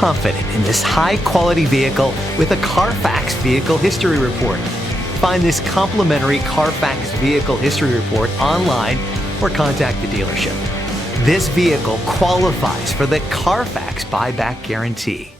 confident in this high-quality vehicle with a Carfax Vehicle History Report. Find this complimentary Carfax Vehicle History Report online or contact the dealership. This vehicle qualifies for the Carfax Buyback Guarantee.